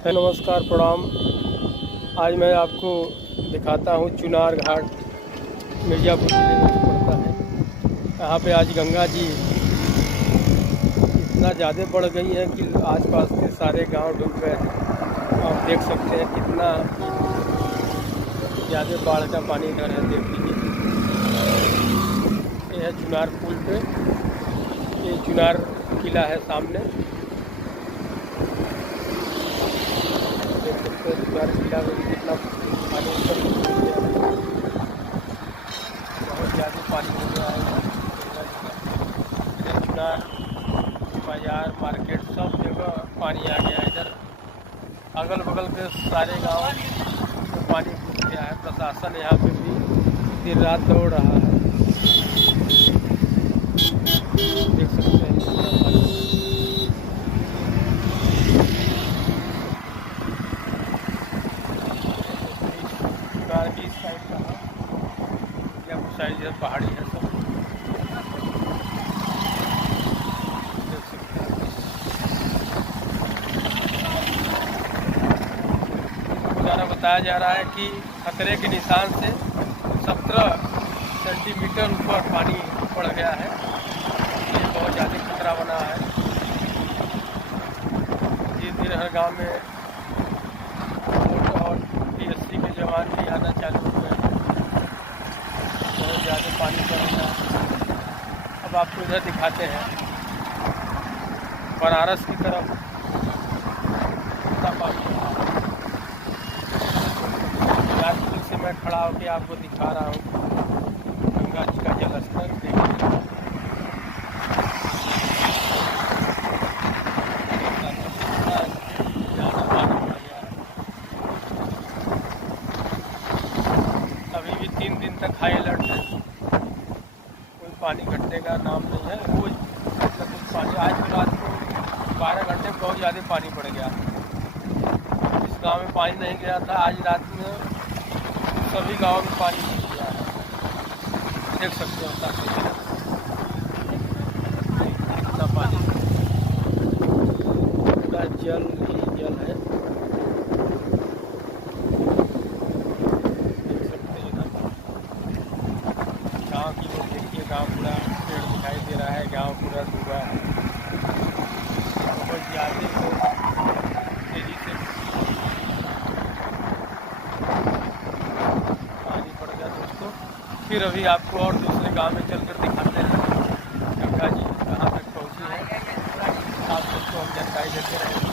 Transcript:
नमस्कार, प्रणाम। आज मैं आपको दिखाता हूँ चुनार घाट, मिर्ज़ापुर जिले में जो पड़ता है। यहाँ पे आज गंगा जी इतना ज़्यादा बढ़ गई है कि आसपास के सारे गांव डूब गए हैं। आप देख सकते हैं कितना ज़्यादा बाढ़ का पानी इधर है, देख लीजिए। ये है चुनार पुल पे, ये चुनार किला है सामने, चुनार किला में भी कितना पानी ऊपर बहुत ज़्यादा पानी हो गया है। इधर चुनार बाजार, मार्केट, सब जगह पानी आ गया है। इधर अगल बगल के सारे गांव में पानी घुस गया है। प्रशासन यहाँ पे भी दिन रात दौड़ रहा है। देख सकते हैं कितना पानी। चुनार की इस साइड का या उस साइड इधर पहाड़ी है सब। देख सकते हैं द्वारा बताया जा रहा है कि खतरे के निशान से 17 सेंटीमीटर ऊपर पानी बढ़ गया है। ये बहुत ज़्यादा खतरा बना है। धीरे धीरे हर गांव में बोट और पीएससी के जवान भी आना चालू हो गए हैं। बहुत ज़्यादा पानी बढ़ रहा है। अब आपको इधर दिखाते हैं बनारस की तरफ कितना पानी है। पुल से मैं खड़ा होकर आपको दिखा रहा हूँ गंगा जी का जलस्तर। देखिए अभी भी 3 दिन तक हाई अलर्ट है। कोई पानी घटने का नाम नहीं है। रोज मतलब कुछ पानी, आज रात को 12 घंटे में बहुत ज़्यादा पानी बढ़ गया। इस गांव में पानी नहीं गया था, आज रात में सभी गांवों में पानी घुस गया है। देख सकते हो कितना पानी, पूरा जल ही जल है। देख सकते हैं गाँव की ओर देखिए, गाँव पूरा पेड़ दिखाई दे रहा है, गाँव पूरा डूबा है। बहुत ज़्यादा तेजी से पानी पड़ गया दोस्तों। फिर अभी आपको और दूसरे गांव में चलकर दिखाते हैं गंगा जी कहाँ तक पहुँची है। आप सबको हम जानकारी देते रहेंगे।